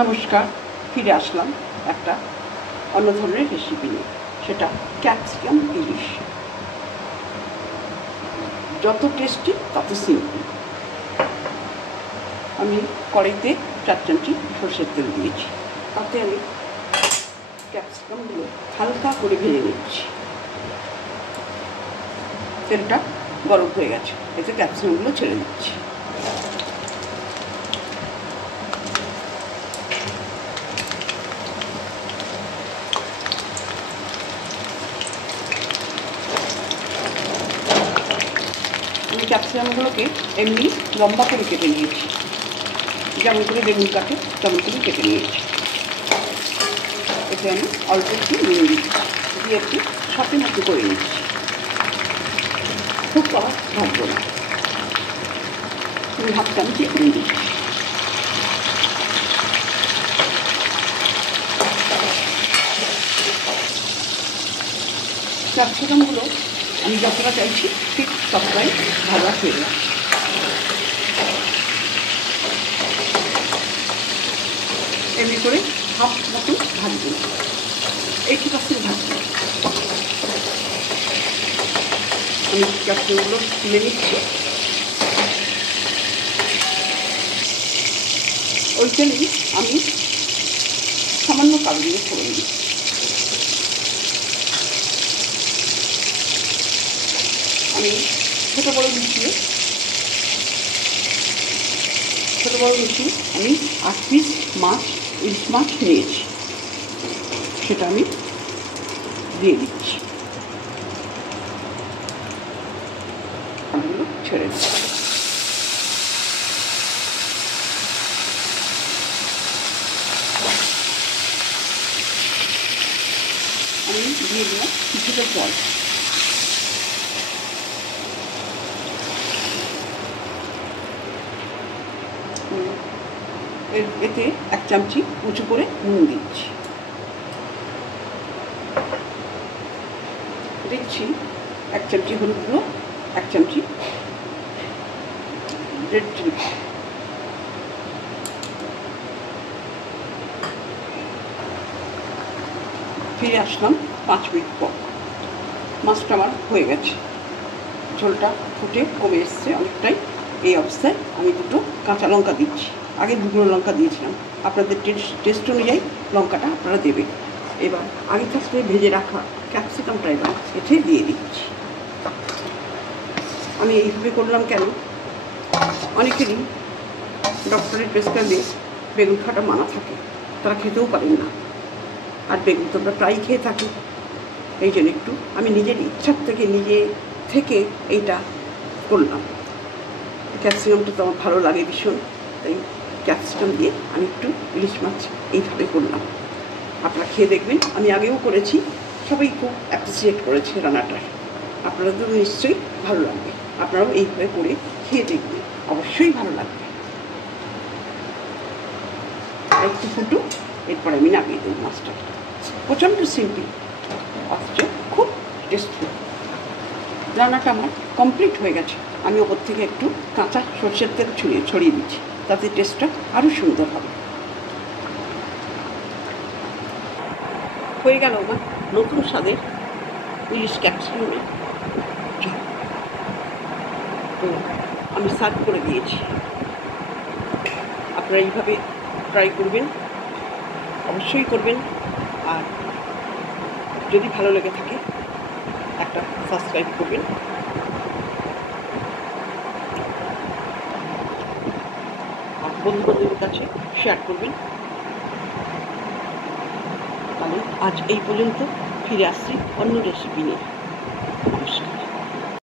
নমস্কার, ফিরে আসলাম একটা অন্য ধরনের রেসিপি নিয়ে। সেটা ক্যাপসিকাম ইলিশ। যত টেস্টি তত সিম্পল। আমি কড়াইতে 4 চামচি সরষের তেল দিয়েছি। তাতে আমি ক্যাপসিকামগুলো হালকা করে ভেজে নিচ্ছি। তেলটা গরম হয়ে গেছে, এতে ক্যাপসিকামগুলো ছেড়ে দিচ্ছি। আমি ক্যাপসিকামগুলোকে এমনি লম্বা করে কেটে নিয়েছি, যেমন করে বেগুন কাটে তেমন করে কেটে নিয়েছি। এতে আমি অল্প একটু নুন দিচ্ছি, দিয়ে একটু সাথে মতো করে নিচ্ছি। খুব কড়া ভাজবো না, আমি 1/2 চামচি নুন দিচ্ছি। ক্যাপসিকামগুলো আমি যতটা চাইছি ঠিক ততটাই ভাজা হয়ে যায়। এমনি করে হাফ মতো ভাজবো, 80% ভাজবো। আমি ক্যাপসিকামগুলো তুলে নিচ্ছি। ওই তেলেই আমি সামান্য কালো দিয়ে ফোড়ন দিচ্ছি। আমি ছোটো বড়ো মিশিয়ে আমি 8 পিস ইলিশ মাছ নিয়েছি, সেটা আমি দিয়ে দিচ্ছি। মাছগুলো ছেড়ে দিচ্ছি। আমি দিয়ে দিলাম কিছুটা জল। এতে 1 চামচি উঁচু করে নুন দিচ্ছি। 1 চামচি হলুদ গুঁড়ো, 1 চামচি রেড চিলি। ফিরে আসলাম 5 মিনিট পর। মাছটা আমার হয়ে গেছে, ঝোলটা ফুটে কমে এসছে অনেকটাই। এই অবস্থায় আমি 2টো কাঁচা লঙ্কা দিচ্ছি। আগে 2 গুঁড়ো লঙ্কা দিয়েছিলাম, আপনাদের টেস্ট অনুযায়ী লঙ্কাটা আপনারা দেবেন। এবার আগে থেকে ভেজে রাখা ক্যাপসিকামটা এবার এতে দিয়ে দিচ্ছি। আমি এইভাবে করলাম কেন, অনেকেরই ডক্টরের প্রেসক্রাইবে বেগুন খাটা মানা থাকে, তারা খেতেও পারেন না। আর বেগুন তো আমরা প্রায় খেয়ে থাকি, এই জন্য একটু আমি নিজের ইচ্ছার থেকে এইটা করলাম। ক্যাপসিকামটা তো আমার ভালো লাগে ভীষণ, তাই ক্যাপসিকাম দিয়ে আমি একটু ইলিশ মাছ এইভাবে করলাম। আপনারা খেয়ে দেখবেন, আমি আগেও করেছি, সবাই খুব অ্যাপ্রিসিয়েট করেছে রান্নাটা। আপনাদের নিশ্চয়ই ভালো লাগবে, আপনারাও এইভাবে করে খেয়ে দেখবেন, অবশ্যই ভালো লাগবে। একটু ফুটু, এরপরে আমি নামিয়ে দেবো মাছটা। প্রচণ্ড সিম্পল অথচ খুব টেস্টফুল। রান্নাটা আমার কমপ্লিট হয়ে গেছে। আমি ওপর থেকে একটু কাঁচা সরষের তেল ছড়িয়ে দিচ্ছি, তাতে টেস্টটা আরও সুন্দর হবে। হয়ে গেল আমার নতুন স্বাদের ইলিশ ক্যাপসিকামের ঝোল। তো আমি সার্ভ করে দিয়েছি। আপনারা এইভাবে ট্রাই করবেন, অবশ্যই করবেন। আর যদি ভালো লেগে থাকে একটা সাবস্ক্রাইব করবেন। আর বন্ধু-বান্ধবের কাছে শেয়ার করবেন। তাহলে আজ এই পর্যন্ত, ফিরে আসছি অন্য রেসিপি নিয়ে।